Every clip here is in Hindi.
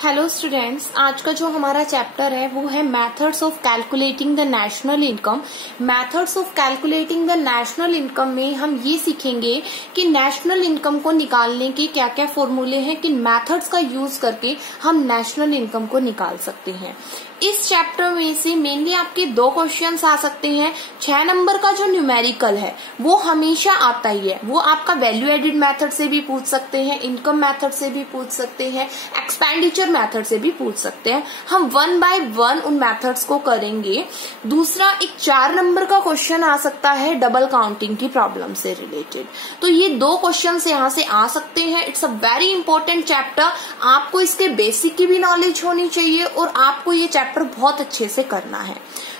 हेलो स्टूडेंट्स, आज का जो हमारा चैप्टर है वो है methods of calculating the national income. Methods of calculating the national income में हम ये सीखेंगे कि नेशनल इनकम को निकालने के क्या क्या फॉर्मूले हैं, किन मेथड्स का यूज करके हम नेशनल इनकम को निकाल सकते हैं। इस चैप्टर में से मेनली आपके दो क्वेश्चंस आ सकते हैं। 6 नंबर का जो न्यूमेरिकल है वो हमेशा आता ही है, वो आपका वैल्यू एडिड मेथड से भी पूछ सकते हैं, इनकम मेथड से भी पूछ सकते हैं, एक्सपेंडिचर मेथड से भी पूछ सकते हैं। हम 1 बाय 1 उन मेथड्स को करेंगे। दूसरा, एक 4 नंबर का क्वेश्चन आ सकता है डबल काउंटिंग की प्रॉब्लम से रिलेटेड। तो ये दो क्वेश्चन यहाँ से आ सकते हैं। It's a very important chapter. आपको इसके बेसिक की भी नॉलेज होनी चाहिए और आपको ये चैप्टर बहुत अच्छे से करना है।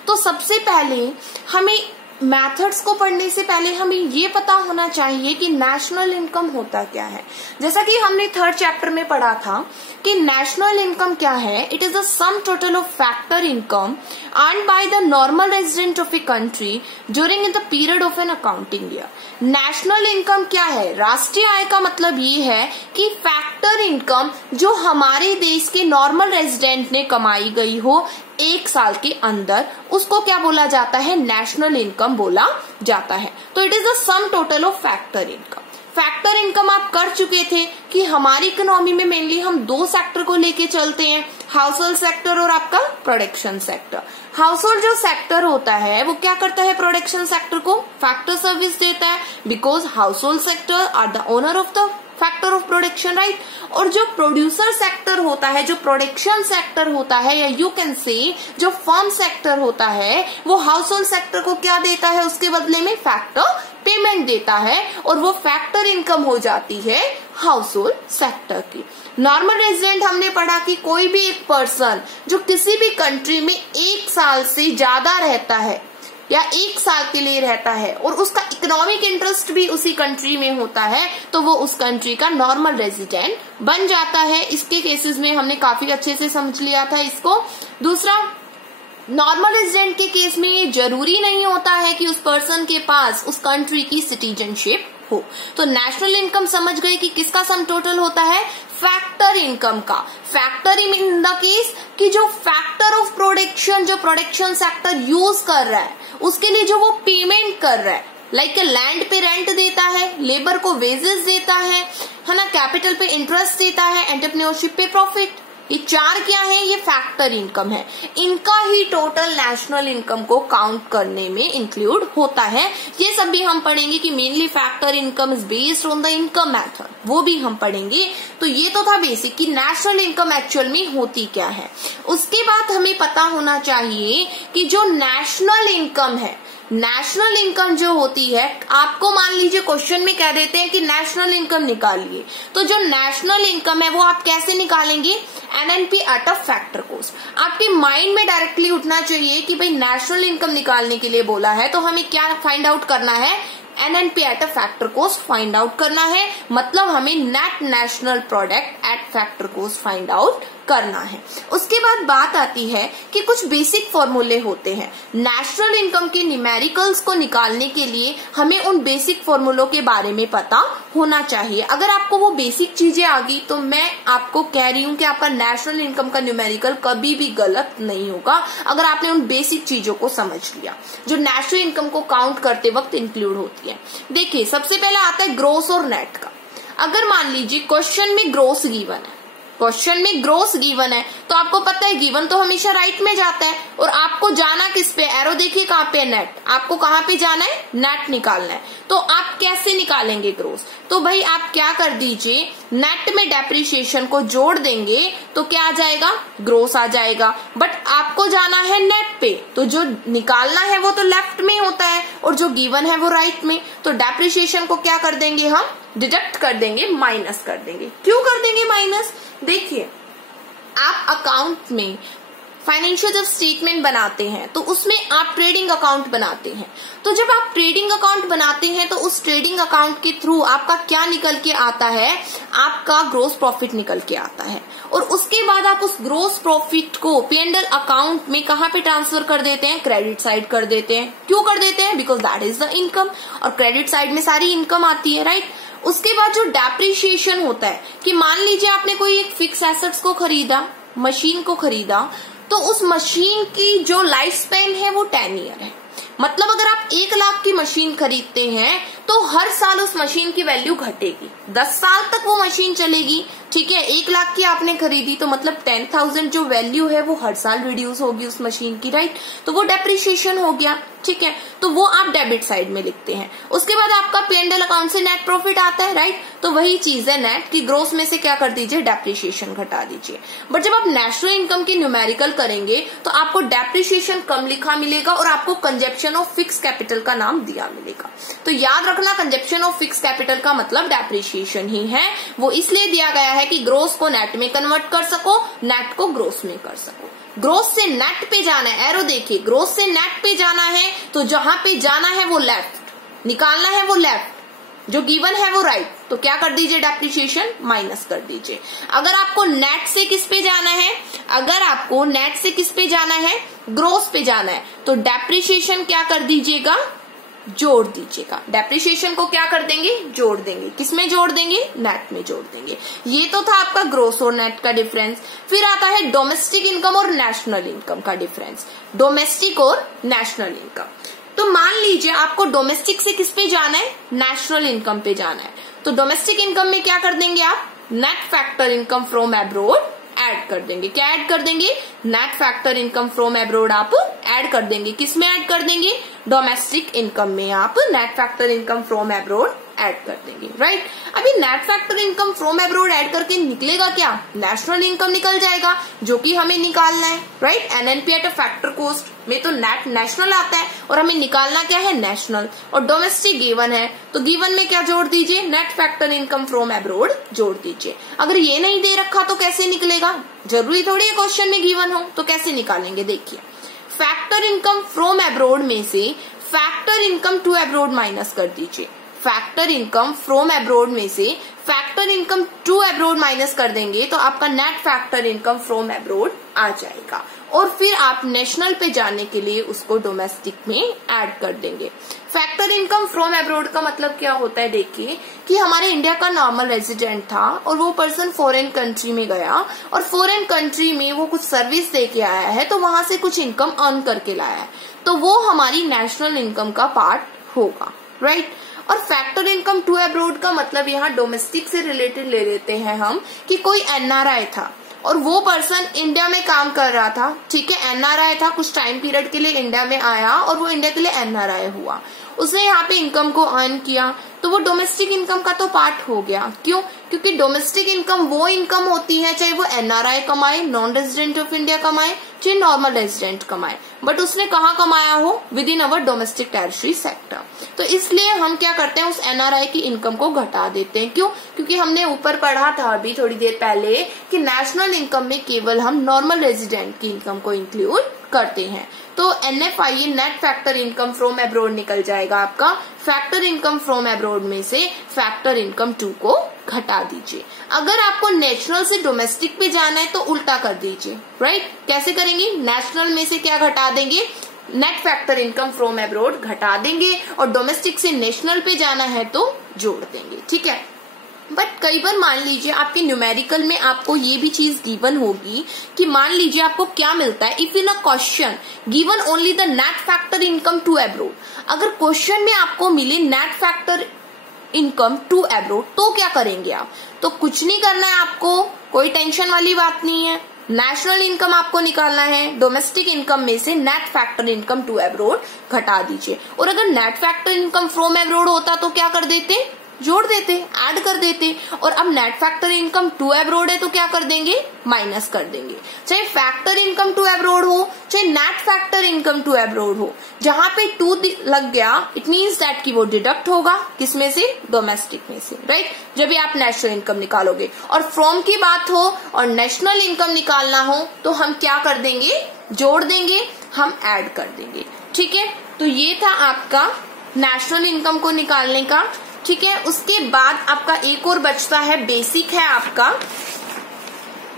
तो सबसे पहले हमें मेथड्स को पढ़ने से पहले हमें ये पता होना चाहिए कि नेशनल इनकम होता क्या है। जैसा कि हमने 3rd चैप्टर में पढ़ा था कि नेशनल इनकम क्या है। It is the sum total of factor income earned by the normal resident of a country during the period of an accounting year. National income क्या है? राष्ट्रीय आय का मतलब ये है कि फैक्टर इनकम जो हमारे देश के नॉर्मल रेजिडेंट ने कमाई गई हो 1 साल के अंदर, उसको क्या बोला जाता है? नेशनल इनकम बोला जाता है। तो it is the sum total of factor income. Factor income आप कर चुके थे कि हमारी इकोनॉमी में मेनली हम 2 सेक्टर को लेके चलते हैं, हाउस होल्ड सेक्टर और आपका प्रोडक्शन सेक्टर। हाउस होल्ड जो सेक्टर होता है वो क्या करता है? प्रोडक्शन सेक्टर को फैक्टर सर्विस देता है, because household sector are the owner of the factor of production, right. और जो प्रोड्यूसर सेक्टर होता है, जो प्रोडक्शन सेक्टर होता है, या यू कैन से जो फर्म सेक्टर होता है, वो हाउस होल्ड सेक्टर को क्या देता है? उसके बदले में फैक्टर पेमेंट देता है और वो फैक्टर इनकम हो जाती है हाउस होल्ड सेक्टर की। नॉर्मल रेजिडेंट हमने पढ़ा कि कोई भी एक पर्सन जो किसी भी कंट्री में 1 साल से ज्यादा रहता है या 1 साल के लिए रहता है और उसका इकोनॉमिक इंटरेस्ट भी उसी कंट्री में होता है, तो वो उस कंट्री का नॉर्मल रेजिडेंट बन जाता है। इसके केसेस में हमने काफी अच्छे से समझ लिया था इसको। दूसरा, नॉर्मल रेजिडेंट के केस में ये जरूरी नहीं होता है कि उस पर्सन के पास उस कंट्री की सिटीजनशिप हो। तो नेशनल इनकम समझ गए कि किसका सम टोटल होता है? फैक्टर इनकम का। फैक्टर इन द केस कि जो फैक्टर ऑफ प्रोडक्शन, जो प्रोडक्शन सेक्टर यूज कर रहा है, उसके लिए जो वो पेमेंट कर रहा है, लाइक लैंड पे रेंट देता है, लेबर को वेजेस देता है ना, कैपिटल पे इंटरेस्ट देता है, एंटरप्रेन्योरशिप पे प्रॉफिट। ये 4 क्या है? ये फैक्टर इनकम है। इनका ही टोटल नेशनल इनकम को काउंट करने में इंक्लूड होता है। ये सब भी हम पढ़ेंगे कि mainly factor income is based on the income method, वो भी हम पढ़ेंगे। तो ये तो था बेसिक कि नेशनल इनकम एक्चुअल में होती क्या है। उसके बाद हमें पता होना चाहिए कि जो नेशनल इनकम है, नेशनल इनकम जो होती है, आपको मान लीजिए क्वेश्चन में कह देते हैं कि नेशनल इनकम निकालिए, तो जो नेशनल इनकम है वो आप कैसे निकालेंगे? NNP at a factor cost. आपके माइंड में डायरेक्टली उठना चाहिए कि भाई नेशनल इनकम निकालने के लिए बोला है तो हमें क्या फाइंड आउट करना है? NNP at a factor cost find out करना है। मतलब हमें net national product at factor cost find out करना है। उसके बाद बात आती है कि कुछ बेसिक फॉर्मूले होते हैं। नेशनल इनकम के न्यूमेरिकल्स को निकालने के लिए हमें उन बेसिक फॉर्मूलों के बारे में पता होना चाहिए। अगर आपको वो बेसिक चीजें आ गई तो मैं आपको कह रही हूँ कि आपका नेशनल इनकम का न्यूमेरिकल कभी भी गलत नहीं होगा अगर आपने उन बेसिक चीजों को समझ लिया जो नेशनल इनकम को काउंट करते वक्त इंक्लूड होती है। देखिए, सबसे पहला आता है ग्रोस और नेट का। अगर मान लीजिए क्वेश्चन में ग्रोस गिवन है, क्वेश्चन में ग्रोस गिवन है, तो आपको पता है गिवन तो हमेशा राइट में जाता है और आपको जाना किस पे? एरो देखिए कहाँ पे? नेट। आपको कहाँ पे जाना है? नेट निकालना है। तो आप कैसे निकालेंगे ग्रोस? तो भाई आप क्या कर दीजिए, नेट में डेप्रिसिएशन को जोड़ देंगे तो क्या आ जाएगा? ग्रोस आ जाएगा। बट आपको जाना है नेट पे, तो जो निकालना है वो तो लेफ्ट में होता है और जो गिवन है वो राइट में। तो डेप्रिसिएशन को क्या कर देंगे? हम डिडक्ट कर देंगे, माइनस कर देंगे। क्यों कर देंगे माइनस? देखिए, आप अकाउंट में फाइनेंशियल जब स्टेटमेंट बनाते हैं तो उसमें आप ट्रेडिंग अकाउंट बनाते हैं। तो जब आप ट्रेडिंग अकाउंट बनाते हैं तो उस ट्रेडिंग अकाउंट के थ्रू आपका क्या निकल के आता है? आपका ग्रोस प्रॉफिट निकल के आता है और उसके बाद आप उस ग्रोस प्रॉफिट को P&L अकाउंट में कहाँ पे ट्रांसफर कर देते हैं? क्रेडिट साइड कर देते हैं। क्यों कर देते हैं? Because that is the income, और क्रेडिट साइड में सारी इनकम आती है, राइट। उसके बाद जो डेप्रिसिएशन होता है कि मान लीजिए आपने कोई एक फिक्स एसेट्स को खरीदा, मशीन को खरीदा, तो उस मशीन की जो लाइफ स्पैन है वो 10 ईयर है। मतलब अगर आप 1 लाख की मशीन खरीदते हैं तो हर साल उस मशीन की वैल्यू घटेगी, 10 साल तक वो मशीन चलेगी। ठीक है, 1 लाख की आपने खरीदी तो मतलब 10,000 जो वैल्यू है वो हर साल रिड्यूस होगी उस मशीन की, राइट। तो वो डेप्रिसिएशन हो गया। ठीक है, तो वो आप डेबिट साइड में लिखते हैं। उसके बाद आपका P&L अकाउंट से नेट प्रॉफिट आता है, राइट। तो वही चीज है नेट की ग्रोस में से क्या कर दीजिए, डेप्रिसिएशन घटा दीजिए। बट जब आप नेशनल इनकम की न्यूमेरिकल करेंगे तो आपको डेप्रिसिएशन कम लिखा मिलेगा और आपको कंजप्शन ऑफ फिक्स कैपिटल का नाम दिया मिलेगा। तो याद रखना, कंजप्शन ऑफ फिक्स कैपिटल का मतलब डेप्रिसिएशन ही है। वो इसलिए दिया गया है कि ग्रोस को नेट में कन्वर्ट कर सको, नेट को ग्रोस में कर सको। ग्रोस से नेट पे जाना है, एरो देखिए, ग्रोस से नेट पे जाना है तो जहां पे जाना है वो लेफ्ट, निकालना है वो लेफ्ट, जो गिवन है वो राइट। तो क्या कर दीजिए, डेप्रिसिएशन माइनस कर दीजिए। अगर आपको नेट से किस पे जाना है, अगर आपको नेट से किस पे जाना है, ग्रोस पे जाना है, तो डेप्रिसिएशन क्या कर दीजिएगा, जोड़ दीजिएगा। डेप्रिसिएशन को क्या कर देंगे, जोड़ देंगे। किसमें जोड़ देंगे, नेट में जोड़ देंगे। ये तो था आपका ग्रोस और नेट का डिफरेंस। फिर आता है डोमेस्टिक इनकम और नेशनल इनकम का डिफरेंस। डोमेस्टिक और नेशनल इनकम, तो मान लीजिए आपको डोमेस्टिक से किस पे जाना है, नेशनल इनकम पे जाना है। तो डोमेस्टिक इनकम में क्या कर देंगे आप, net factor income from abroad add कर देंगे। क्या ऐड कर देंगे, net factor income from abroad आप ऐड कर देंगे। किसमें ऐड कर देंगे, डोमेस्टिक इनकम में आप net factor income from abroad add कर देंगे, राइट। अभी net factor income from abroad add करके निकलेगा क्या, नेशनल इनकम निकल जाएगा, जो कि हमें निकालना है, right. NNP at a factor cost में तो नेट नेशनल आता है और हमें निकालना क्या है, नेशनल। और डोमेस्टिक गिवन है तो गिवन में क्या जोड़ दीजिए, net factor income from abroad जोड़ दीजिए। अगर ये नहीं दे रखा तो कैसे निकलेगा, जरूरी थोड़ी है क्वेश्चन में गिवन हो, तो कैसे निकालेंगे, देखिए। फैक्टर इनकम फ्रॉम अब्रोड में से factor income to abroad minus कर दीजिए। फैक्टर इनकम फ्रॉम अब्रोड में से factor income to abroad minus कर देंगे तो आपका net factor income from abroad आ जाएगा। और फिर आप नेशनल पे जाने के लिए उसको डोमेस्टिक में ऐड कर देंगे। फैक्टर इनकम फ्रॉम अब्रोड का मतलब क्या होता है, देखिए कि हमारे इंडिया का नॉर्मल रेजिडेंट था और वो पर्सन फॉरेन कंट्री में गया और फॉरेन कंट्री में वो कुछ सर्विस दे के आया है, तो वहां से कुछ इनकम अर्न करके लाया है, तो वो हमारी नेशनल इनकम का पार्ट होगा, राइट। और फैक्टर इनकम टू अब्रोड का मतलब यहाँ डोमेस्टिक से रिलेटेड ले लेते हैं हम कि कोई एनआरआई था और वो पर्सन इंडिया में काम कर रहा था, ठीक है, एनआरआई था, कुछ टाइम पीरियड के लिए इंडिया में आया और वो इंडिया के लिए एनआरआई हुआ, उसने यहाँ पे इनकम को अर्न किया, तो वो डोमेस्टिक इनकम का तो पार्ट हो गया। क्यों, क्योंकि डोमेस्टिक इनकम वो इनकम होती है चाहे वो एनआरआई कमाए, नॉन रेजिडेंट ऑफ इंडिया कमाए, चाहे नॉर्मल रेजिडेंट कमाए, बट उसने कहाँ कमाया हो, with in our domestic territory sector. तो इसलिए हम क्या करते हैं, उस एनआरआई की इनकम को घटा देते हैं। क्यों, क्योंकि हमने ऊपर पढ़ा था अभी थोड़ी देर पहले कि नेशनल इनकम में केवल हम नॉर्मल रेजिडेंट की इनकम को इंक्लूड करते हैं। तो NFI net factor income from abroad निकल जाएगा आपका। फैक्टर इनकम फ्रॉम अब्रोड में से फैक्टर इनकम 2 को घटा दीजिए। अगर आपको नेशनल से डोमेस्टिक पे जाना है तो उल्टा कर दीजिए, राइट। कैसे करेंगे, नेशनल में से क्या घटा देंगे, net factor income from abroad घटा देंगे और डोमेस्टिक से नेशनल पे जाना है तो जोड़ देंगे, ठीक है। बट कई बार मान लीजिए आपके न्यूमेरिकल में आपको ये भी चीज गिवन होगी कि मान लीजिए आपको क्या मिलता है, if in a question given only the net factor income to abroad, अगर क्वेश्चन में आपको मिले net factor income to abroad तो क्या करेंगे आप, तो कुछ नहीं करना है आपको, कोई टेंशन वाली बात नहीं है। नेशनल इनकम आपको निकालना है, डोमेस्टिक इनकम में से net factor income to abroad घटा दीजिए। और अगर net factor income from abroad होता तो क्या कर देते, जोड़ देते, ऐड कर देते। और अब net factor income to abroad है तो क्या कर देंगे, माइनस कर देंगे। चाहे फैक्टर इनकम टू अब्रोड हो चाहे net factor income to abroad हो, जहां पे 2 लग गया इट मीन्स दैट कि वो डिडक्ट होगा किसमें से, डोमेस्टिक में से, राइट, जब भी आप नेशनल इनकम निकालोगे। और फ्रॉम की बात हो और नेशनल इनकम निकालना हो तो हम क्या कर देंगे, जोड़ देंगे, हम ऐड कर देंगे, ठीक है। तो ये था आपका नेशनल इनकम को निकालने का, ठीक है। उसके बाद आपका एक और बचता है, बेसिक है आपका।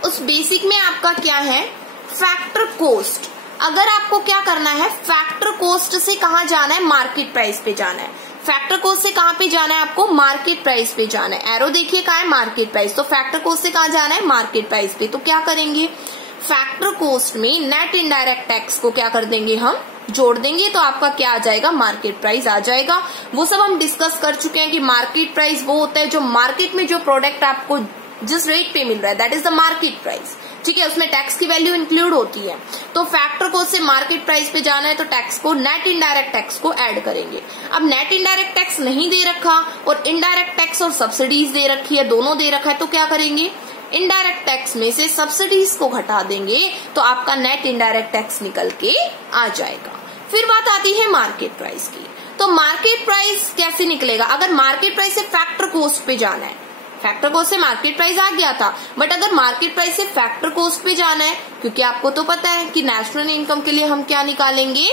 उस बेसिक में आपका क्या है, फैक्टर कॉस्ट। अगर आपको क्या करना है, फैक्टर कॉस्ट से कहाँ जाना है, मार्केट प्राइस पे जाना है। फैक्टर कॉस्ट से कहां पे जाना है आपको, मार्केट प्राइस पे जाना है। एरो देखिए कहां है, मार्केट प्राइस, तो फैक्टर कॉस्ट से कहां जाना है, मार्केट प्राइस पे। तो क्या करेंगे, फैक्टर कॉस्ट में नेट इनडायरेक्ट टैक्स को क्या कर देंगे, हम जोड़ देंगे, तो आपका क्या आ जाएगा, मार्केट प्राइस आ जाएगा। वो सब हम डिस्कस कर चुके हैं कि मार्केट प्राइस वो होता है जो मार्केट में जो प्रोडक्ट आपको जिस रेट पे मिल रहा है, that is the market price. ठीक है, उसमें टैक्स की वैल्यू इंक्लूड होती है। तो फैक्टर कॉस्ट से मार्केट प्राइस पे जाना है तो टैक्स को, नेट इनडायरेक्ट टैक्स को ऐड करेंगे। अब नेट इनडायरेक्ट टैक्स नहीं दे रखा और इनडायरेक्ट टैक्स और सब्सिडीज दे रखी है, दोनों दे रखा है, तो क्या करेंगे, इनडायरेक्ट टैक्स में से सब्सिडीज को घटा देंगे तो आपका नेट इनडायरेक्ट टैक्स निकल के आ जाएगा। फिर बात आती है मार्केट प्राइस की। तो मार्केट प्राइस कैसे निकलेगा, अगर मार्केट प्राइस से फैक्टर कॉस्ट पे जाना है, फैक्टर कॉस्ट से मार्केट प्राइस आ गया था, बट अगर मार्केट प्राइस से फैक्टर कॉस्ट पे जाना है, क्योंकि आपको तो पता है कि नेशनल इनकम के लिए हम क्या निकालेंगे,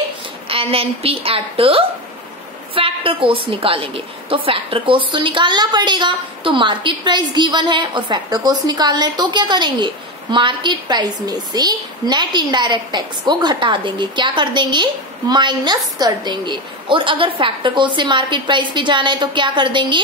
एनएनपी एट फैक्टर कॉस्ट निकालेंगे। तो फैक्टर कॉस्ट तो निकालना पड़ेगा, तो मार्केट प्राइस गिवन है और फैक्टर कॉस्ट निकालना है, तो क्या करेंगे, मार्केट प्राइस में से नेट इनडायरेक्ट टैक्स को घटा देंगे, क्या कर देंगे, माइनस कर देंगे। और अगर फैक्टर कॉस्ट से मार्केट प्राइस पे जाना है तो क्या कर देंगे,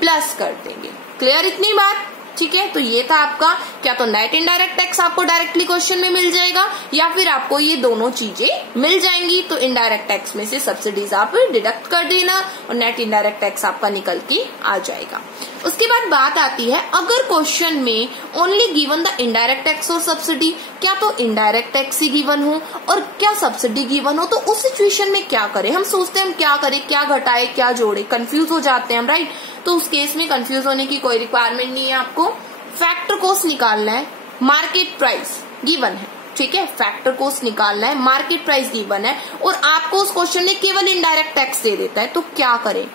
प्लस कर देंगे। क्लियर इतनी बात, ठीक है। तो ये था आपका, क्या तो नेट इनडायरेक्ट टैक्स आपको डायरेक्टली क्वेश्चन में मिल जाएगा या फिर आपको ये दोनों चीजें मिल जाएंगी। तो इनडायरेक्ट टैक्स में से सब्सिडीज आप डिडक्ट कर देना और नेट इनडायरेक्ट टैक्स आपका निकल के आ जाएगा। उसके बाद बात आती है, अगर क्वेश्चन में only given the indirect tax और सब्सिडी, क्या तो इनडायरेक्ट टैक्स ही गिवन हो और क्या सब्सिडी गिवन हो, तो उस सिचुएशन में क्या करें। हम सोचते हैं हम क्या करें, क्या घटाए क्या जोड़े, कंफ्यूज हो जाते हैं हम, राइट। तो उस केस में कंफ्यूज होने की कोई रिक्वायरमेंट नहीं है, आपको फैक्टर कॉस्ट निकालना है, मार्केट प्राइस गिवन है, ठीक है, फैक्टर कॉस्ट निकालना है, मार्केट प्राइस गिवन है और आपको उस क्वेश्चन में केवल इनडायरेक्ट टैक्स दे देता है, तो क्या करें,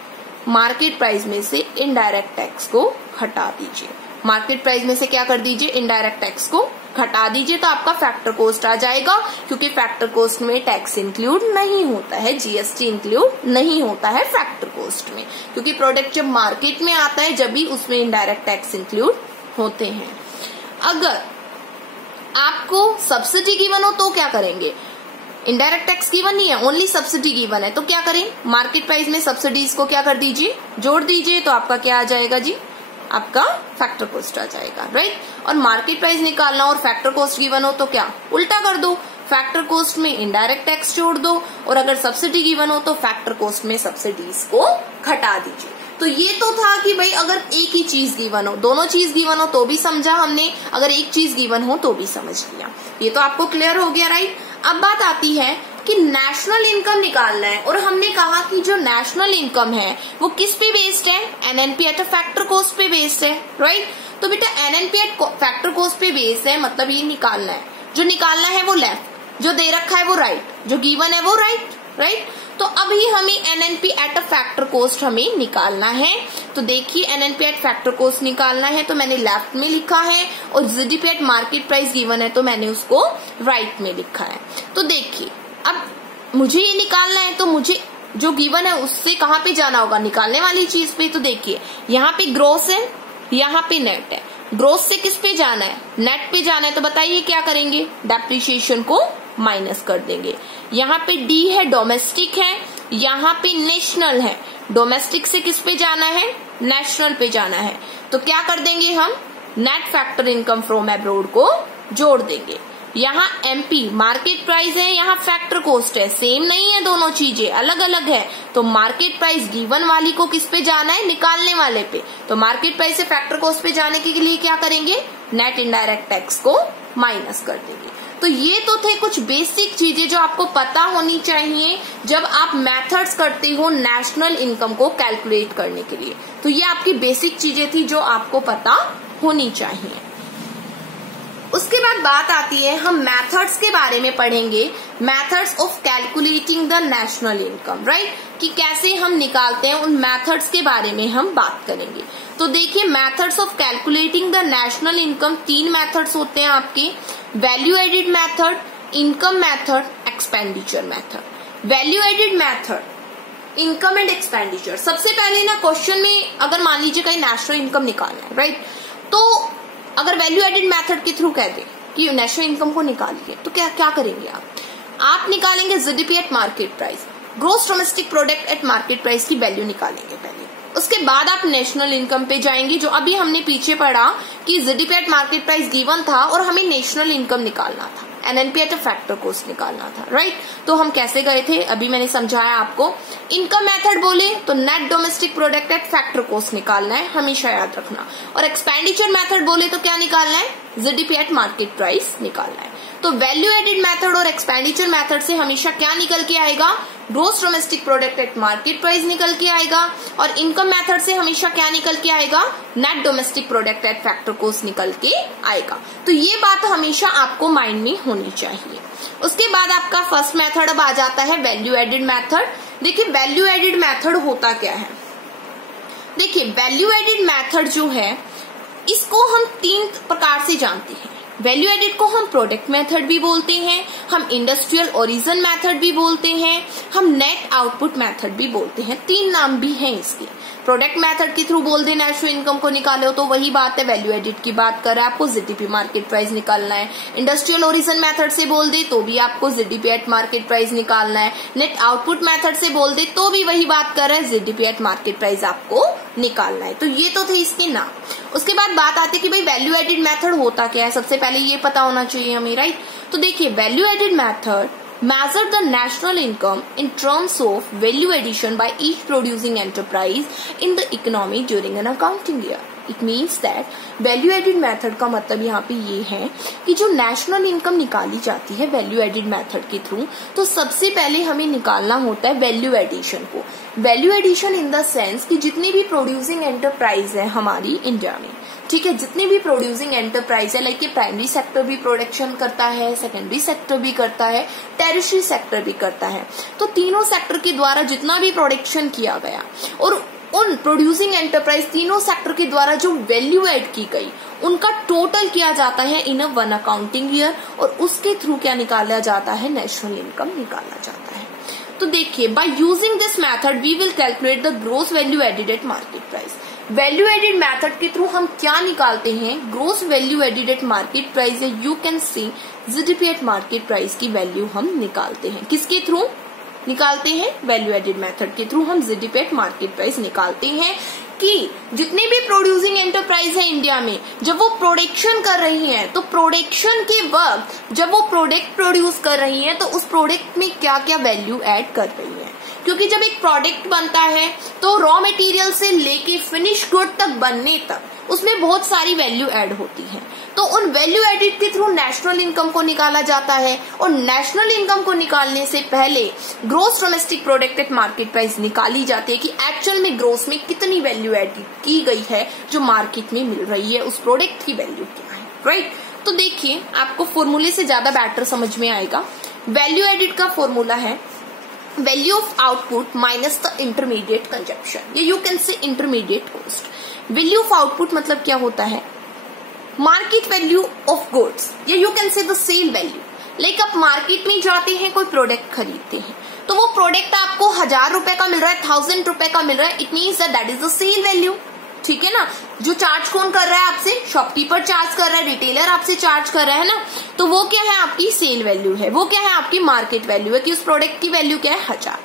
मार्केट प्राइस में से इनडायरेक्ट टैक्स को हटा दीजिए। मार्केट प्राइस में से क्या कर दीजिए, इनडायरेक्ट टैक्स को घटा दीजिए, तो आपका फैक्टर कॉस्ट आ जाएगा। क्योंकि फैक्टर कॉस्ट में टैक्स इंक्लूड नहीं होता है, जीएसटी इंक्लूड नहीं होता है फैक्टर कॉस्ट में, क्योंकि प्रोडक्ट जब मार्केट में आता है जब भी उसमें इनडायरेक्ट टैक्स इंक्लूड होते हैं। अगर आपको सब्सिडी गिवन हो तो क्या करेंगे, इनडायरेक्ट टैक्स गिवन नहीं है, ओनली सब्सिडी गिवन है, तो क्या करें, मार्केट प्राइस में सब्सिडीज को क्या कर दीजिए, जोड़ दीजिए, तो आपका क्या आ जाएगा जी, आपका फैक्टर कॉस्ट आ जाएगा, राइट। और मार्केट प्राइस निकालना और फैक्टर कॉस्ट गिवन हो तो क्या, उल्टा कर दो, फैक्टर कॉस्ट में इनडायरेक्ट टैक्स जोड़ दो और अगर सब्सिडी गिवन हो तो फैक्टर कॉस्ट में सब्सिडीज को घटा दीजिए। तो ये तो था कि भाई अगर एक ही चीज गिवन हो, दोनों चीज गिवन हो तो भी समझा हमने, अगर एक चीज गिवन हो तो भी समझ लिया। ये तो आपको क्लियर हो गया, राइट। अब बात आती है कि नेशनल इनकम निकालना है और हमने कहा कि जो नेशनल इनकम है वो किस पे बेस्ड है, एनएनपी एट फैक्टर कॉस्ट पे बेस्ड है, राइट। तो बेटा एनएनपी एट फैक्टर कॉस्ट पे बेस्ड है, मतलब ये निकालना है, जो निकालना है वो लेफ्ट, जो दे रखा है वो राइट, जो गिवन है वो राइट, राइट। तो अभी हमें NNP at a factor cost हमें निकालना है। तो देखिए एनएनपी एट फैक्टर कॉस्ट निकालना है तो मैंने लेफ्ट में लिखा है और GDP at market price given है तो मैंने उसको राइट में लिखा है। तो देखिए अब मुझे ये निकालना है तो मुझे जो गिवन है उससे कहाँ पे जाना होगा, निकालने वाली चीज पे। तो देखिए यहाँ पे ग्रोस है, यहाँ पे नेट है, ग्रोस से किस पे जाना है, नेट पे जाना है। तो बताइए क्या करेंगे, डेप्रिसिएशन को माइनस कर देंगे। यहाँ पे डी है, डोमेस्टिक है, यहाँ पे नेशनल है, डोमेस्टिक से किस पे जाना है, नेशनल पे जाना है। तो क्या कर देंगे हम, net factor income from abroad को जोड़ देंगे। यहाँ एमपी मार्केट प्राइस है, यहाँ फैक्टर कॉस्ट है, सेम नहीं है, दोनों चीजें अलग अलग है। तो मार्केट प्राइस गिवन वाली को किस पे जाना है, निकालने वाले पे। तो मार्केट प्राइस से फैक्टर कॉस्ट पे जाने के लिए क्या करेंगे, नेट इनडायरेक्ट टैक्स को माइनस कर देंगे। तो ये तो थे कुछ बेसिक चीजें जो आपको पता होनी चाहिए जब आप मेथड्स करते हो नेशनल इनकम को कैलकुलेट करने के लिए। तो ये आपकी बेसिक चीजें थी जो आपको पता होनी चाहिए। उसके बाद बात आती है, हम मेथड्स के बारे में पढ़ेंगे, methods of calculating the national income, right, कि कैसे हम निकालते हैं, उन मेथड्स के बारे में हम बात करेंगे। तो देखिए methods of calculating the national income, 3 methods होते हैं आपके, value added method, income method, expenditure method. Value added method, income and expenditure. सबसे पहले ना क्वेश्चन में अगर मान लीजिए कहीं नेशनल इनकम निकालना है, राइट, तो अगर वैल्यू एडेड मेथड के थ्रू कह दे कि नेशनल इनकम को निकालिए तो क्या क्या करेंगे आप निकालेंगे GDP at market price. Gross domestic product at market price की वैल्यू निकालेंगे पहले, उसके बाद आप नेशनल इनकम पे जाएंगे। जो अभी हमने पीछे पढ़ा कि GDP at market price given था और हमें नेशनल इनकम निकालना था, एनएनपी एट फैक्टर कॉस्ट निकालना था, राइट। तो हम कैसे गए थे अभी मैंने समझाया आपको। इनकम मेथड बोले तो net domestic product eight factor cost निकालना है, हमेशा याद रखना। और एक्सपेंडिचर मेथड बोले तो क्या निकालना है, जीडीपी एट मार्केट प्राइस निकालना है। तो वैल्यू एडेड मेथड और एक्सपेंडिचर मेथड से हमेशा क्या निकल के आएगा, gross domestic product at market price निकल के आएगा। और इनकम मेथड से हमेशा क्या निकल के आएगा, net domestic product eight factor cost निकल के आएगा। तो ये बात हमेशा आपको माइंड में होनी चाहिए। उसके बाद आपका फर्स्ट मेथड अब आ जाता है वैल्यू एडेड मेथड। देखिए वैल्यू एडेड मेथड होता क्या है, देखिए वैल्यू एडेड मेथड जो है इसको हम 3 प्रकार से जानते हैं। वैल्यू एडेड को हम प्रोडक्ट मेथड भी बोलते हैं, हम इंडस्ट्रियल ओरिजिन मेथड भी बोलते हैं, हम नेट आउटपुट मेथड भी बोलते हैं। 3 नाम भी हैं इसके। प्रोडक्ट मेथड के थ्रू बोल दे नेशनल इनकम को निकालो तो वही बात है, वैल्यू एडेड की बात कर रहा है, आपको जीडीपी मार्केट प्राइस निकालना है। इंडस्ट्रियल ओरिजिन मेथड से बोल दे तो भी आपको जीडीपी एट मार्केट प्राइस निकालना है। नेट आउटपुट मेथड से बोल दे तो भी वही बात कर रहा है, जीडीपी एट मार्केट प्राइस आपको निकालना है। तो ये तो थे इसके नाम। उसके बाद बात आती है कि भाई वैल्यू एडेड मेथड होता क्या है, सबसे पहले ये पता होना चाहिए हमें, राइट। तो देखिए value added method measure the national income in terms of value addition by each producing enterprise in the economy during an accounting year. It means that value added method का मतलब यहाँ पे ये है कि जो national income निकाली जाती है value added method के थ्रू, तो सबसे पहले हमें निकालना होता है value addition को। value addition in the sense कि जितनी भी producing enterprise है हमारी इंडिया में, ठीक है, जितनी भी प्रोड्यूसिंग एंटरप्राइज है, लाइक ये प्राइमरी सेक्टर भी प्रोडक्शन करता है, सेकेंडरी सेक्टर भी करता है, टेरिशरी सेक्टर भी करता है। तो तीनों सेक्टर के द्वारा जितना भी प्रोडक्शन किया गया और उन प्रोड्यूसिंग एंटरप्राइज तीनों सेक्टर के द्वारा जो वैल्यू एड की गई उनका टोटल किया जाता है इन अ 1 अकाउंटिंग ईयर, और उसके थ्रू क्या निकाला जाता है, नेशनल इनकम निकाला जाता है। तो देखिए by using this method we will calculate the gross value added at market price. Value added method के थ्रू हम क्या निकालते हैं, gross value added at market price, you can see GDP at market price की वैल्यू हम निकालते हैं। किसके थ्रू निकालते हैं, वैल्यू एडेड मेथड के थ्रू हम जीडीपी एट मार्केट प्राइस निकालते हैं कि जितने भी प्रोड्यूसिंग एंटरप्राइज है इंडिया में, जब वो प्रोडक्शन कर रही हैं तो प्रोडक्शन के वक्त जब वो प्रोडक्ट प्रोड्यूस कर रही हैं तो उस प्रोडक्ट में क्या क्या वैल्यू ऐड कर रही है। क्योंकि जब एक प्रोडक्ट बनता है तो रॉ मटेरियल से लेके फिनिश गुड तक बनने तक उसमें बहुत सारी वैल्यू ऐड होती है। तो उन वैल्यू एडिड के थ्रू नेशनल इनकम को निकाला जाता है, और नेशनल इनकम को निकालने से पहले gross domestic product at market price निकाली जाती है कि एक्चुअल में ग्रोस में कितनी वैल्यू एड की गई है जो मार्केट में मिल रही है, उस प्रोडक्ट की वैल्यू क्या है, राइट। तो देखिए आपको फॉर्मूले से ज्यादा बेटर समझ में आएगा। वैल्यू एडिड का फॉर्मूला है value of output minus the intermediate consumption, या you can say intermediate cost. Value of output मतलब क्या होता है, मार्केट वैल्यू ऑफ गुड्स, या you can say the sale value. Like आप मार्केट में जाते हैं, कोई प्रोडक्ट खरीदते हैं, तो वो प्रोडक्ट आपको 1000 रुपए का मिल रहा है, 1000 रुपए का मिल रहा है, it means that is the sale value, ठीक है ना। जो चार्ज कौन कर रहा है आपसे, शॉपकीपर चार्ज कर रहा है, रिटेलर आपसे चार्ज कर रहा है ना, तो वो क्या है, आपकी सेल वैल्यू है, वो क्या है, आपकी मार्केट वैल्यू है कि उस प्रोडक्ट की वैल्यू क्या है, 1000।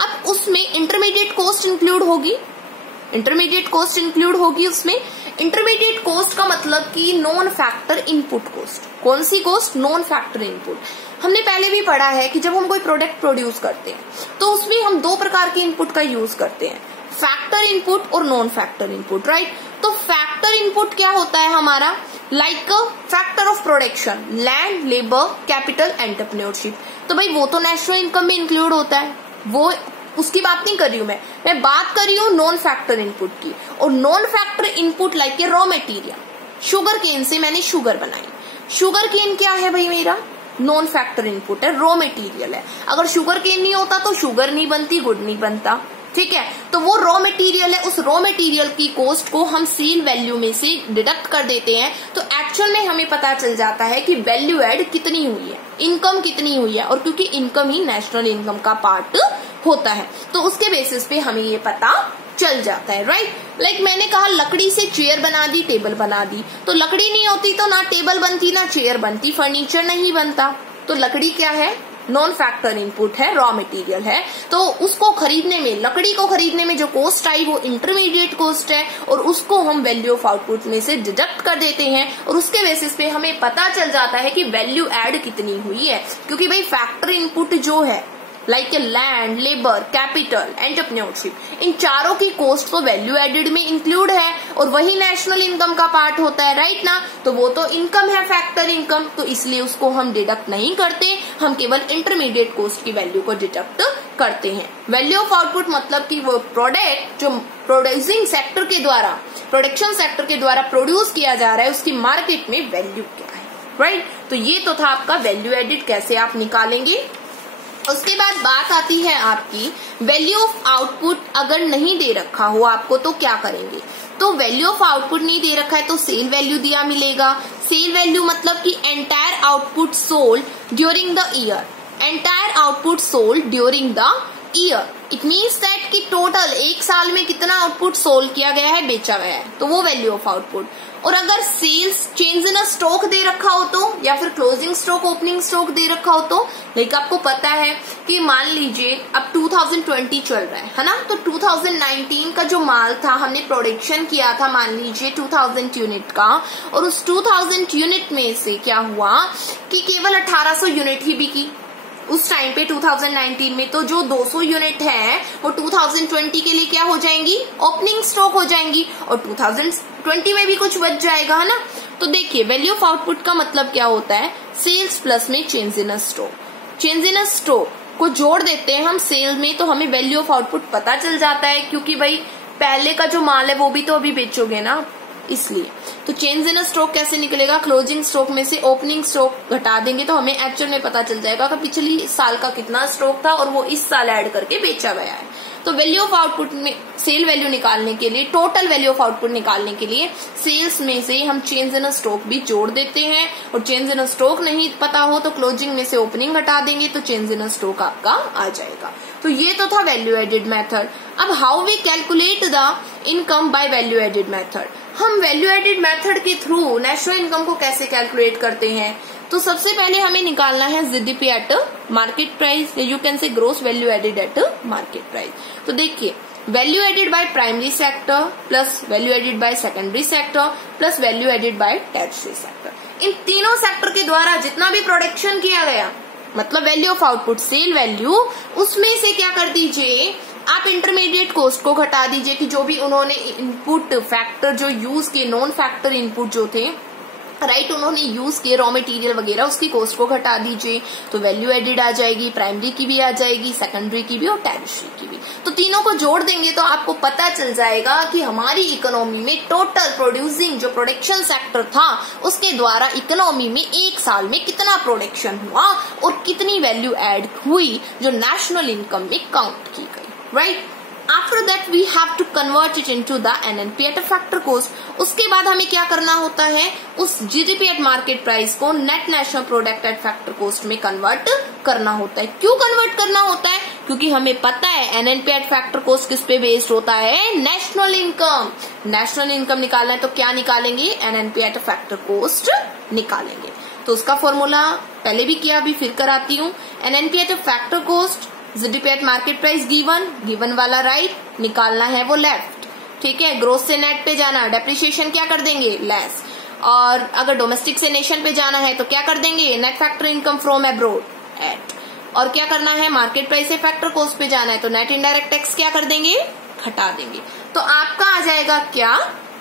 अब उसमें इंटरमीडिएट कॉस्ट इंक्लूड होगी, इंटरमीडिएट कॉस्ट इंक्लूड होगी उसमें। इंटरमीडिएट कॉस्ट का मतलब कि नॉन फैक्टर इनपुट कॉस्ट। कौन सी कॉस्ट, नॉन फैक्टर इनपुट। हमने पहले भी पढ़ा है कि जब हम कोई प्रोडक्ट प्रोड्यूस करते हैं तो उसमें हम 2 प्रकार के इनपुट का यूज करते हैं, फैक्टर इनपुट और नॉन फैक्टर इनपुट, राइट। तो फैक्टर इनपुट क्या होता है हमारा, like factor of production, land, labour, capital, entrepreneurship. तो भाई वो तो नेशनल इनकम में इंक्लूड होता है, वो उसकी बात नहीं कर रही हूं मैं बात कर रही हूँ नॉन फैक्टर इनपुट की। और non factor input like a raw material, sugar cane से मैंने शुगर बनाई, शुगर केन क्या है भाई, मेरा नॉन फैक्टर इनपुट है, रॉ मटेरियल है। अगर शुगर केन नहीं होता तो शुगर नहीं बनती, गुड़ नहीं बनता, ठीक है। तो वो रॉ मटेरियल है, उस रॉ मटेरियल की कॉस्ट को हम सेल वैल्यू में से डिडक्ट कर देते हैं, तो एक्चुअल में हमें पता चल जाता है कि वैल्यू एड कितनी हुई है, इनकम कितनी हुई है। और क्योंकि इनकम ही नेशनल इनकम का पार्ट होता है तो उसके बेसिस पे हमें ये पता चल जाता है, राइट। लाइक मैंने कहा लकड़ी से चेयर बना दी, टेबल बना दी, तो लकड़ी नहीं होती तो ना टेबल बनती ना चेयर बनती, फर्नीचर नहीं बनता। तो लकड़ी क्या है, नॉन फैक्टर इनपुट है, रॉ मटेरियल है, तो उसको खरीदने में, लकड़ी को खरीदने में जो कॉस्ट आई वो इंटरमीडिएट कॉस्ट है, और उसको हम वैल्यू ऑफ आउटपुट में से डिडक्ट कर देते हैं, और उसके बेसिस पे हमें पता चल जाता है कि वैल्यू एड कितनी हुई है। क्योंकि भाई फैक्टर इनपुट जो है like land, labour, capital, entrepreneurship, इन चारों की कॉस्ट तो वैल्यू एडेड में इंक्लूड है, और वही नेशनल इनकम का पार्ट होता है, राइट ना। तो वो तो इनकम है, फैक्टर इनकम, तो इसलिए उसको हम डिडक्ट नहीं करते, हम केवल इंटरमीडिएट कॉस्ट की वैल्यू को डिडक्ट करते हैं। वैल्यू ऑफ आउटपुट मतलब कि वो प्रोडक्ट जो प्रोड्यूसिंग सेक्टर के द्वारा, प्रोडक्शन सेक्टर के द्वारा प्रोड्यूस किया जा रहा है, उसकी मार्केट में वैल्यू क्या है, राइट। तो ये तो था आपका वैल्यू एडेड कैसे आप निकालेंगे। उसके बाद बात आती है आपकी वैल्यू ऑफ आउटपुट अगर नहीं दे रखा हो आपको तो क्या करेंगे। तो वैल्यू ऑफ आउटपुट नहीं दे रखा है तो सेल वैल्यू दिया मिलेगा। सेल वैल्यू मतलब कि entire output sold during the year, entire output sold during the year, it means that कि टोटल एक साल में कितना आउटपुट सोल्ड किया गया है, बेचा गया है, तो वो वैल्यू ऑफ आउटपुट। और अगर सेल्स चेंज इन स्टॉक दे रखा हो तो, या फिर क्लोजिंग स्टॉक, ओपनिंग स्टॉक दे रखा हो तो, लाइक आपको पता है कि मान लीजिए अब 2020 चल रहा है ना, तो 2019 का जो माल था हमने प्रोडक्शन किया था मान लीजिए 2000 यूनिट का, और उस 2000 यूनिट में से क्या हुआ कि केवल 1800 यूनिट ही बिकी उस टाइम पे 2019 में। तो जो 200 यूनिट है वो 2020 के लिए क्या हो जाएंगी, ओपनिंग स्टॉक हो जाएंगी, और 2020 में भी कुछ बच जाएगा, है ना। तो देखिए वैल्यू ऑफ आउटपुट का मतलब क्या होता है, सेल्स प्लस में change in stock. Change in stock को जोड़ देते हैं हम सेल में, तो हमें वैल्यू ऑफ आउटपुट पता चल जाता है, क्योंकि भाई पहले का जो माल है वो भी तो अभी बेचोगे ना, इसलिए। तो चेंज इन स्टॉक कैसे निकलेगा, क्लोजिंग स्टॉक में से ओपनिंग स्टॉक घटा देंगे तो हमें एक्चुअल में पता चल जाएगा कि पिछली साल का कितना स्टॉक था और वो इस साल ऐड करके बेचा गया है। तो वैल्यू ऑफ आउटपुट में सेल वैल्यू निकालने के लिए, टोटल वैल्यू ऑफ आउटपुट निकालने के लिए सेल्स में से हम चेंज इन स्टॉक भी जोड़ देते हैं, और चेंज इन स्टॉक नहीं पता हो तो क्लोजिंग में से ओपनिंग घटा देंगे तो चेंज इन स्टॉक आपका आ जाएगा। तो ये तो था वैल्यू एडेड मेथड। अब how we calculate the income by value added method. हम वैल्यू एडेड मेथड के थ्रू नेशनल इनकम को कैसे कैलकुलेट करते हैं। तो सबसे पहले हमें निकालना है GDP at market price, you can say gross value added at market price. तो देखिए value added by primary sector plus value added by secondary sector plus value added by tertiary sector, इन तीनों सेक्टर के द्वारा जितना भी प्रोडक्शन किया गया, मतलब value of output sale value, उसमें से क्या कर दीजिए आप इंटरमीडिएट कॉस्ट को घटा दीजिए कि जो भी उन्होंने इनपुट फैक्टर जो यूज किए, नॉन फैक्टर इनपुट जो थे, राइट, उन्होंने यूज किए रॉ मटेरियल वगैरह, उसकी कॉस्ट को घटा दीजिए तो वैल्यू एडेड आ जाएगी, प्राइमरी की भी आ जाएगी, सेकेंडरी की भी और टर्शियरी की भी। तो तीनों को जोड़ देंगे तो आपको पता चल जाएगा कि हमारी इकोनॉमी में टोटल प्रोड्यूसिंग जो प्रोडक्शन सेक्टर था उसके द्वारा इकोनॉमी में एक साल में कितना प्रोडक्शन हुआ और कितनी वैल्यू एड हुई जो नेशनल इनकम में काउंट की गई, right. After that we have to convert it into the NNP at a factor cost. उसके बाद हमें क्या करना होता है, उस GDP at market price को net national product at factor cost में कन्वर्ट करना होता है। क्यों कन्वर्ट करना होता है, क्योंकि हमें पता है NNP at फैक्टर कॉस्ट किस पे बेस्ड होता है, नेशनल इनकम। नेशनल इनकम निकालना है तो क्या निकालेंगे, NNP at फैक्टर कॉस्ट निकालेंगे। तो उसका फॉर्मूला पहले भी किया, अभी फिर कराती हूँ। NNP at factor cost, GDP at market price given वाला राइट, निकालना है वो लेफ्ट, ठीक है। ग्रोथ से नेट पे जाना, डेप्रिसिएशन क्या कर देंगे, लेस। और अगर डोमेस्टिक से नेशन पे जाना है तो क्या कर देंगे, net factor income from abroad at. और क्या करना है, मार्केट प्राइस से फैक्टर कॉस्ट पे जाना है तो नेट इनडायरेक्ट टैक्स क्या कर देंगे, घटा देंगे। तो आपका आ जाएगा क्या,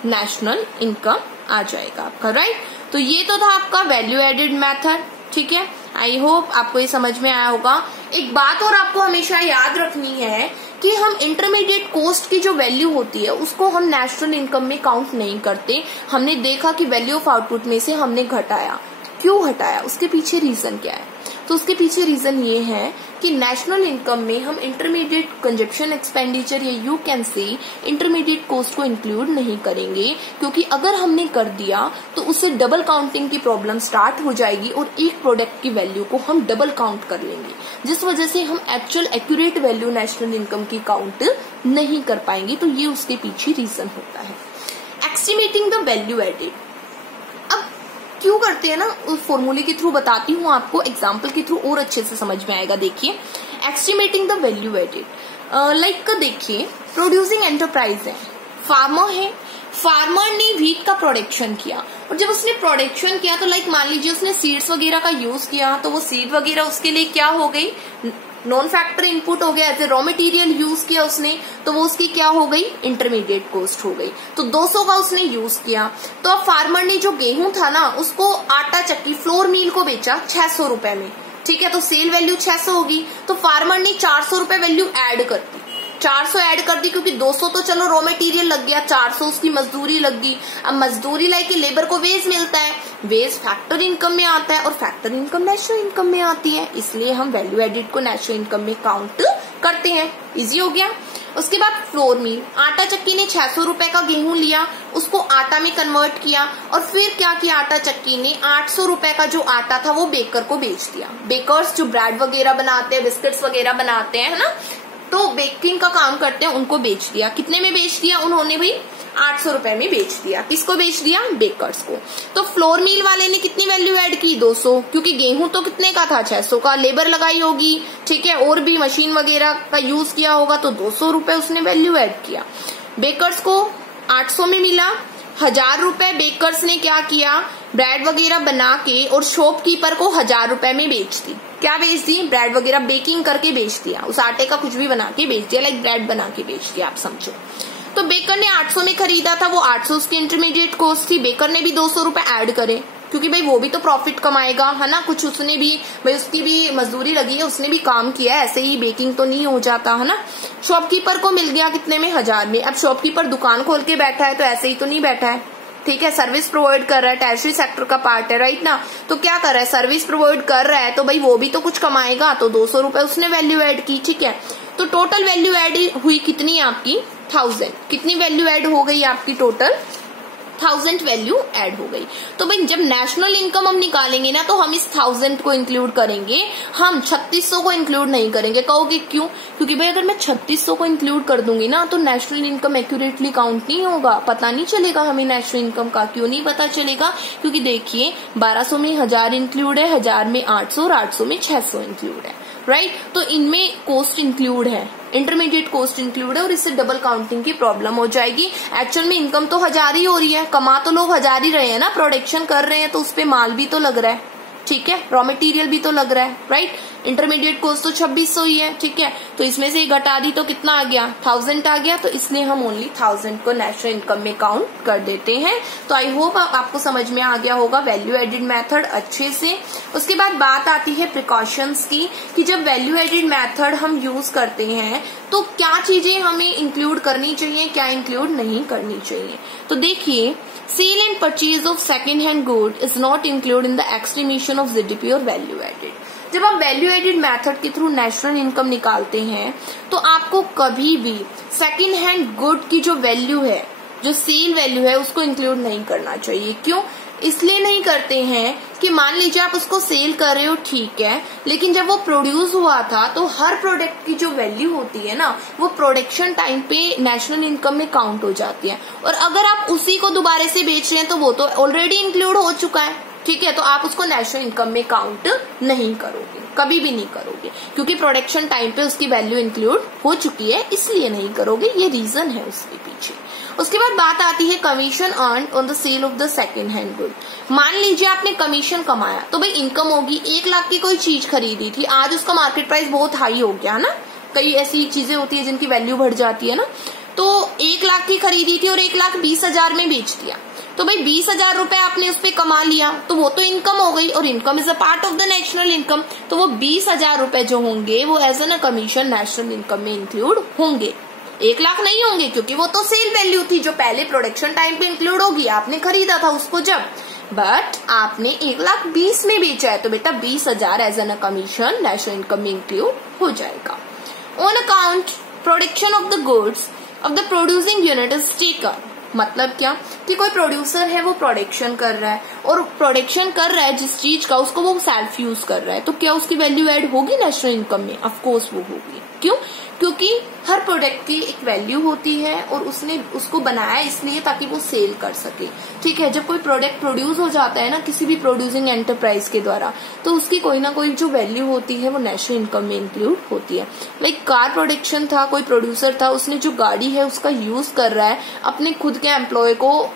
नेशनल इनकम आ जाएगा आपका, राइट। तो ये तो था आपका वैल्यू एडेड मेथड, ठीक है। आई होप आपको ये समझ में आया होगा। एक बात और आपको हमेशा याद रखनी है कि हम इंटरमीडिएट कॉस्ट की जो वैल्यू होती है उसको हम नेशनल इनकम में काउंट नहीं करते। हमने देखा कि वैल्यू ऑफ आउटपुट में से हमने घटाया, क्यों हटाया, उसके पीछे रीजन क्या है। तो उसके पीछे रीजन ये है कि नेशनल इनकम में हम इंटरमीडिएट कंजप्शन एक्सपेंडिचर या you can say intermediate cost को इंक्लूड नहीं करेंगे, क्योंकि अगर हमने कर दिया तो उससे डबल काउंटिंग की प्रॉब्लम स्टार्ट हो जाएगी और एक प्रोडक्ट की वैल्यू को हम डबल काउंट कर लेंगे, जिस वजह से हम actual accurate value national income की काउंट नहीं कर पाएंगे। तो ये उसके पीछे रीजन होता है। एस्टिमेटिंग द वैल्यू एडेड, अब क्यों करते हैं ना, उस फॉर्मूले के थ्रू बताती हूँ आपको, एग्जाम्पल के थ्रू और अच्छे से समझ में आएगा। देखिए, estimating the value added, like देखिए प्रोड्यूसिंग एंटरप्राइज है, फार्मर है, फार्मर ने व्हीट का प्रोडक्शन किया, और जब उसने प्रोडक्शन किया तो लाइक मान लीजिए उसने सीड्स वगैरह का यूज किया, तो वो सीड वगैरह उसके लिए क्या हो गई, नॉन फैक्टर इनपुट हो गया, as a raw material use किया उसने, तो वो उसकी क्या हो गई, इंटरमीडिएट कॉस्ट हो गई। तो 200 का उसने यूज किया, तो अब फार्मर ने जो गेहूं था ना उसको आटा चक्की फ्लोर मिल को बेचा 600 रुपए में, ठीक है, तो सेल वैल्यू 600 होगी, तो फार्मर ने 400 रुपए वैल्यू ऐड कर दी, 400 ऐड कर दी, क्योंकि 200 तो चलो रॉ मटेरियल लग गया, 400 उसकी मजदूरी लग गई। अब मजदूरी लाइक लेबर को वेज मिलता है, वेज फैक्टर इनकम में आता है, और फैक्टर इनकम नेशनल इनकम में आती है, इसलिए हम वैल्यू एडिड को नेशनल इनकम में काउंट करते हैं। इजी हो गया। उसके बाद फ्लोर मिल, आटा चक्की ने 600 रुपए का गेहूं लिया, उसको आटा में कन्वर्ट किया, और फिर क्या किया, आटा चक्की ने 800 रुपए का जो आटा था वो बेकर को बेच दिया। बेकर्स जो ब्रेड वगैरह बनाते हैं, बिस्किट्स वगैरह बनाते हैं, है ना, तो बेकिंग का काम करते हैं, उनको बेच दिया। कितने में बेच दिया उन्होंने भाई, 800 रुपए में बेच दिया। किसको बेच दिया, बेकर्स को। तो फ्लोर मिल वाले ने कितनी वैल्यू ऐड की, 200, क्योंकि गेहूं तो कितने का था, 600 का, लेबर लगाई होगी, ठीक है, और भी मशीन वगैरह का यूज किया होगा, तो 200 रुपए उसने वैल्यू ऐड किया। बेकर्स को 800 में मिला, 1000 रुपए बेकर्स ने क्या किया, ब्रेड वगैरह बना के और शॉपकीपर को 1000 रुपए में बेच दी। क्या बेच दी, ब्रेड वगैरह बेकिंग करके बेच दिया, उस आटे का कुछ भी बना के बेच दिया, लाइक ब्रेड बना के बेच दिया, आप समझो। तो बेकर ने 800 में खरीदा था, वो 800 उसकी इंटरमीडिएट कॉस्ट थी, बेकर ने भी 200 रुपए ऐड करे, क्योंकि भाई वो भी तो प्रॉफिट कमाएगा, है ना, कुछ उसने भी, भाई उसकी भी मजदूरी लगी है, उसने भी काम किया है, ऐसे ही बेकिंग तो नहीं हो जाता, है ना। शॉपकीपर को मिल गया कितने में, 1000 में। अब शॉपकीपर दुकान खोल के बैठा है तो ऐसे ही तो नहीं बैठा है, ठीक है, सर्विस प्रोवाइड कर रहा है, टैरिटरी सेक्टर का पार्ट है, राइट ना, तो क्या कर रहा है, सर्विस प्रोवाइड कर रहा है, तो भाई वो भी तो कुछ कमाएगा, तो 200 रुपए उसने वैल्यू ऐड की, ठीक है। तो टोटल वैल्यू ऐड हुई कितनी आपकी, 1000। कितनी वैल्यू ऐड हो गई आपकी, टोटल 1000 वैल्यू ऐड हो गई। तो भाई जब नेशनल इनकम हम निकालेंगे ना, तो हम इस 1000 को इंक्लूड करेंगे, हम 3600 को इंक्लूड नहीं करेंगे। कहोगे क्यों, क्योंकि भाई अगर मैं 3600 को इंक्लूड कर दूंगी ना, तो नेशनल इनकम एक्यूरेटली काउंट नहीं होगा, पता नहीं चलेगा हमें नेशनल इनकम का। क्यों नहीं पता चलेगा, क्योंकि देखिए 1200 में 1000 इंक्लूड है, 1000 में 800 और 800 में 600 इंक्लूड है, राइट। तो इनमें कॉस्ट इंक्लूड है, इंटरमीडिएट कॉस्ट इंक्लूड है, और इससे डबल काउंटिंग की प्रॉब्लम हो जाएगी। एक्चुअल में इनकम तो 1000 ही हो रही है, कमा तो लोग 1000 ही रहे हैं ना, प्रोडक्शन कर रहे हैं, तो उस पे माल भी तो लग रहा है, ठीक है, रॉ मटेरियल भी तो लग रहा है, राइट। इंटरमीडिएट कॉस्ट तो 2600 ही है, ठीक है, तो इसमें से घटा दी तो कितना आ गया, 1000 आ गया, तो इसलिए हम ओनली 1000 को नेशनल इनकम में काउंट कर देते हैं। तो आई होप आपको समझ में आ गया होगा वैल्यू एडिड मेथड अच्छे से। उसके बाद बात आती है प्रिकॉशंस की, कि जब वैल्यू एडिड मेथड हम यूज करते हैं तो क्या चीजें हमें इंक्लूड करनी चाहिए, क्या इंक्लूड नहीं करनी चाहिए। तो देखिए, sale and purchase of second hand good is not include in the estimation of GDP और वैल्यू एडिड। जब आप वैल्यू एडिड मेथड के थ्रू नेशनल इनकम निकालते हैं, तो आपको कभी भी सेकेंड हैंड गुड की जो वैल्यू है, जो सेल वैल्यू है, उसको इंक्लूड नहीं करना चाहिए। क्यों, इसलिए नहीं करते हैं कि मान लीजिए आप उसको सेल कर रहे हो, ठीक है, लेकिन जब वो प्रोड्यूस हुआ था तो हर प्रोडक्ट की जो वैल्यू होती है ना, वो प्रोडक्शन टाइम पे नेशनल इनकम में काउंट हो जाती है, और अगर आप उसी को दोबारा से बेच रहे हैं तो वो तो ऑलरेडी इंक्लूड हो चुका है, ठीक है, तो आप उसको नेशनल इनकम में काउंट नहीं करोगे, कभी भी नहीं करोगे, क्योंकि प्रोडक्शन टाइम पे उसकी वैल्यू इंक्लूड हो चुकी है, इसलिए नहीं करोगे, ये रीजन है उसके पीछे। उसके बाद बात आती है commission earn on the sale of the second hand good. मान लीजिए आपने कमीशन कमाया, तो भाई इनकम होगी, 1 लाख की कोई चीज खरीदी थी, आज उसका मार्केट प्राइस बहुत हाई हो गया ना, कई ऐसी चीजें होती है जिनकी वैल्यू बढ़ जाती है ना, तो 1 लाख की खरीदी थी और 1,20,000 में बेच दिया, तो भाई 20,000 रुपए आपने उस पर कमा लिया, तो वो तो इनकम हो गई, और income is a part of the national income, तो वो 20,000 रुपए जो होंगे वो as an commission national income में इंक्लूड होंगे। 1 लाख नहीं होंगे, क्योंकि वो तो सेल वैल्यू थी जो पहले प्रोडक्शन टाइम पे इंक्लूड होगी, आपने खरीदा था उसको जब, बट आपने 1,20,000 में बेचा है, तो बेटा 20,000 as an commission national income में इंक्लूड हो जाएगा। On account production of the goods of the producing unit is taken, मतलब क्या, कि कोई प्रोड्यूसर है, वो प्रोडक्शन कर रहा है, और प्रोडक्शन कर रहा है जिस चीज का, उसको वो सेल्फ यूज कर रहा है, तो क्या उसकी वैल्यू ऐड होगी नेशनल इनकम में, ऑफ कोर्स वो होगी। क्यों? क्योंकि हर प्रोडक्ट की एक वैल्यू होती है और उसने उसको बनाया इसलिए ताकि वो सेल कर सके। ठीक है, जब कोई प्रोडक्ट प्रोड्यूस हो जाता है ना किसी भी प्रोड्यूसिंग एंटरप्राइज के द्वारा, तो उसकी कोई ना कोई जो वैल्यू होती है वो नेशनल इनकम में इंक्लूड होती है। लाइक कार प्रोडक्शन था, कोई प्रोड्यूसर था, उसने जो गाड़ी है उसका यूज कर रहा है अपने खुद के एम्प्लॉय को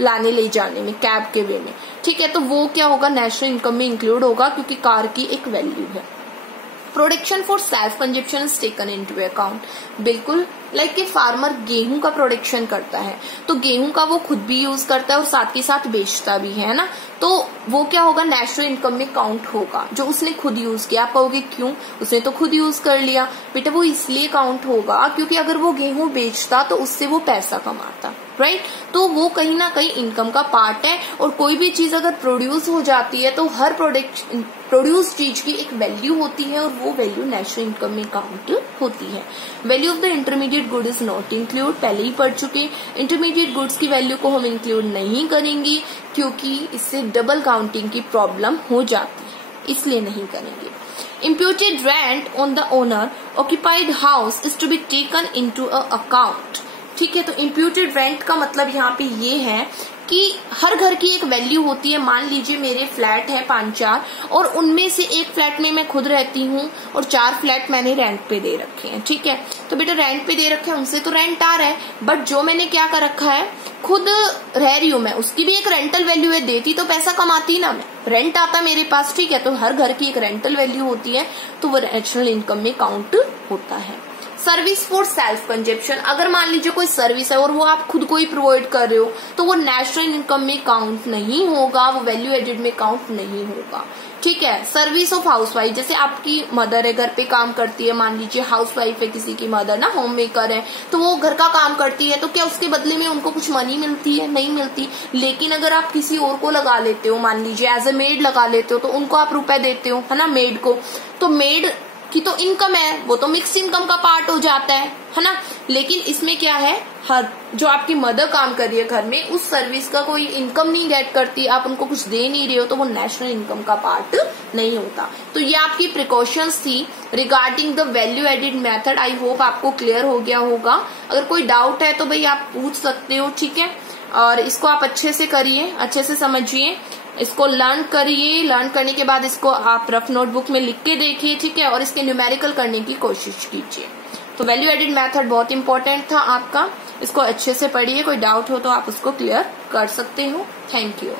लाने ले जाने में, कैब के वे में। ठीक है, तो वो क्या होगा, नेशनल इनकम में इंक्लूड होगा क्योंकि कार की एक वैल्यू है। Production for self consumption is taken into account. बिल्कुल, लाइक कि फार्मर गेहूं का प्रोडक्शन करता है तो गेहूं का वो खुद भी यूज करता है और साथ के साथ बेचता भी है ना, तो वो क्या होगा, नेशनल इनकम में काउंट होगा जो उसने खुद यूज किया। आप कहोगे क्यों, उसने तो खुद यूज कर लिया। बेटा वो इसलिए काउंट होगा क्योंकि अगर वो गेहूं बेचता तो उससे वो पैसा कमाता, राइट। तो वो कहीं ना कहीं इनकम का पार्ट है। और कोई भी चीज अगर प्रोड्यूस हो जाती है तो हर प्रोड्यूस चीज की एक वैल्यू होती है और वो वैल्यू नेशनल इनकम में काउंट होती है। Value of the intermediate good is not include, पहले ही पढ़ चुके। इंटरमीडिएट गुड्स की वैल्यू को हम इंक्लूड नहीं करेंगे क्योंकि इससे डबल काउंटिंग की प्रॉब्लम हो जाती है, इसलिए नहीं करेंगे। Imputed rent on the owner occupied house is to be taken into a account। ठीक है, तो इम्प्यूटेड रेंट का मतलब यहाँ पे ये है कि हर घर की एक वैल्यू होती है। मान लीजिए मेरे फ्लैट है 5-4 और उनमें से एक फ्लैट में मैं खुद रहती हूँ और 4 फ्लैट मैंने रेंट पे दे रखे हैं। ठीक है, तो बेटा रेंट पे दे रखे हैं, उनसे तो रेंट आ रहा है, बट जो मैंने क्या कर रखा है, खुद रह रही हूँ मैं, उसकी भी एक रेंटल वैल्यू है, देती तो पैसा कमाती ना मैं, रेंट आता मेरे पास। ठीक है, तो हर घर की एक रेंटल वैल्यू होती है तो वो नेशनल इनकम में काउंट होता है। सर्विस फॉर सेल्फ कंजप्शन, अगर मान लीजिए कोई सर्विस है और वो आप खुद को ही प्रोवाइड कर रहे हो तो वो नेशनल इनकम में काउंट नहीं होगा, वो वैल्यू एडेड में काउंट नहीं होगा। ठीक है, सर्विस ऑफ हाउसवाइफ, जैसे आपकी मदर है, घर पे काम करती है, मान लीजिए हाउसवाइफ है किसी की मदर ना, होम मेकर है, तो वो घर का काम करती है, तो क्या उसके बदले में उनको कुछ मनी मिलती है? नहीं मिलती। लेकिन अगर आप किसी और को लगा लेते हो, मान लीजिए एज ए मेड लगा लेते हो, तो उनको आप रुपए देते हो, है ना, मेड को, तो मेड की तो इनकम है, वो तो मिक्स इनकम का पार्ट हो जाता है ना। लेकिन इसमें क्या है, हर जो आपकी मदर काम कर रही है घर में, उस सर्विस का कोई इनकम नहीं गेट करती, आप उनको कुछ दे नहीं रहे हो, तो वो नेशनल इनकम का पार्ट नहीं होता। तो ये आपकी प्रिकॉशंस थी regarding the value added method. I hope आपको क्लियर हो गया होगा। अगर कोई डाउट है तो भाई आप पूछ सकते हो। ठीक है, और इसको आप अच्छे से करिए, अच्छे से समझिए, इसको लर्न करिए। लर्न करने के बाद इसको आप रफ नोटबुक में लिख के देखिए। ठीक है, और इसके न्यूमेरिकल करने की कोशिश कीजिए। तो वैल्यू एडिड मेथड बहुत इंपॉर्टेंट था आपका, इसको अच्छे से पढ़िए। कोई डाउट हो तो आप उसको क्लियर कर सकते हो। Thank you.